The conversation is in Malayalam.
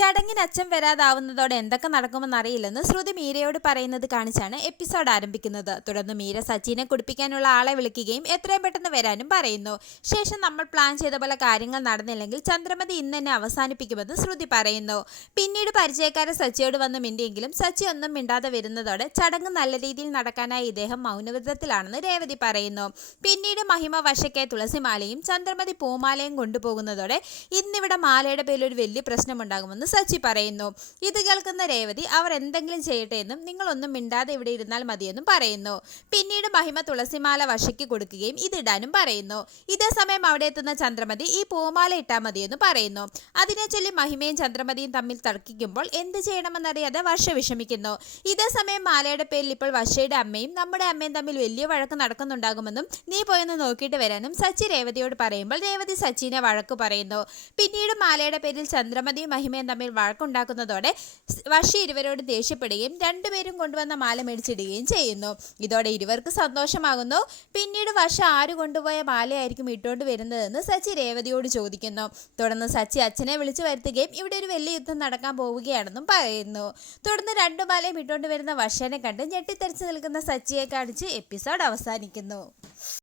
ചടങ്ങിന് അച്ഛൻ വരാതാവുന്നതോടെ എന്തൊക്കെ നടക്കുമെന്ന് അറിയില്ലെന്ന് ശ്രുതി മീരയോട് പറയുന്നത് കാണിച്ചാണ് എപ്പിസോഡ് ആരംഭിക്കുന്നത്. തുടർന്ന് മീര സച്ചിനെ കുടിപ്പിക്കാനുള്ള ആളെ വിളിക്കുകയും എത്രയും പെട്ടെന്ന് വരാനും പറയുന്നു. ശേഷം നമ്മൾ പ്ലാൻ ചെയ്ത പോലെ കാര്യങ്ങൾ നടന്നില്ലെങ്കിൽ ചന്ദ്രമതി ഇന്ന് തന്നെ അവസാനിപ്പിക്കുമെന്ന് ശ്രുതി പറയുന്നു. പിന്നീട് പരിചയക്കാരൻ സച്ചിയോട് വന്ന് മിണ്ടിയെങ്കിലും സച്ചി ഒന്നും മിണ്ടാതെ വരുന്നതോടെ ചടങ്ങ് നല്ല രീതിയിൽ നടക്കാനായി ഇദ്ദേഹം മൗനവ്രതത്തിലാണെന്ന് രേവതി പറയുന്നു. പിന്നീട് മഹിമ വശക്കെ തുളസിമാലയും ചന്ദ്രമതി പൂമാലയും കൊണ്ടുപോകുന്നതോടെ ഇന്നിവിടെ മാലയുടെ പേരിൽ ഒരു വലിയ പ്രശ്നമുണ്ടാകുമെന്ന് സച്ചി പറയുന്നു. ഇത് കേൾക്കുന്ന രേവതി അവർ എന്തെങ്കിലും ചെയ്യട്ടെ എന്നും നിങ്ങളൊന്നും മിണ്ടാതെ ഇവിടെ ഇരുന്നാൽ മതിയെന്നും പറയുന്നു. പിന്നീട് മഹിമ തുളസിമാല വശയ്ക്ക് കൊടുക്കുകയും ഇതിടാനും പറയുന്നു. ഇതേ സമയം അവിടെ എത്തുന്ന ചന്ദ്രമതി ഈ പൂമാല ഇട്ടാൽ മതിയെന്ന് പറയുന്നു. അതിനെ ചൊല്ലി മഹിമയും ചന്ദ്രമതിയും തമ്മിൽ തർക്കിക്കുമ്പോൾ എന്ത് ചെയ്യണമെന്നറിയാതെ വർഷ വിഷമിക്കുന്നു. ഇതേ സമയം മാലയുടെ പേരിൽ ഇപ്പോൾ വർഷയുടെ അമ്മയും നമ്മുടെ അമ്മയും തമ്മിൽ വലിയ വഴക്ക് നടക്കുന്നുണ്ടാകുമെന്നും നീ പോയൊന്ന് നോക്കിയിട്ട് വരാനും സച്ചി രേവതിയോട് പറയുമ്പോൾ രേവതി സച്ചിനെ വഴക്ക് പറയുന്നു. പിന്നീട് മാലയുടെ പേരിൽ ചന്ദ്രമതിയും മഹിമയും തമ്മിൽ വഴക്കുണ്ടാക്കുന്നതോടെ വഷി ഇരുവരോട് ദേഷ്യപ്പെടുകയും രണ്ടുപേരും കൊണ്ടുവന്ന മാല മേടിച്ചിടുകയും ചെയ്യുന്നു. ഇതോടെ ഇരുവർക്ക് സന്തോഷമാകുന്നു. പിന്നീട് വഷ ആര് കൊണ്ടുപോയ മാലയായിരിക്കും ഇട്ടുകൊണ്ട് വരുന്നതെന്ന് സച്ചി രേവതിയോട് ചോദിക്കുന്നു. തുടർന്ന് സച്ചി അച്ഛനെ വിളിച്ചു വരുത്തുകയും ഇവിടെ ഒരു വലിയ യുദ്ധം നടക്കാൻ പോവുകയാണെന്നും പറയുന്നു. തുടർന്ന് രണ്ടു മാലയും ഇട്ടുകൊണ്ട് വരുന്ന വർഷനെ കണ്ട് ഞെട്ടിത്തെറിച്ച് നിൽക്കുന്ന സച്ചിയെ കാണിച്ച് എപ്പിസോഡ് അവസാനിക്കുന്നു.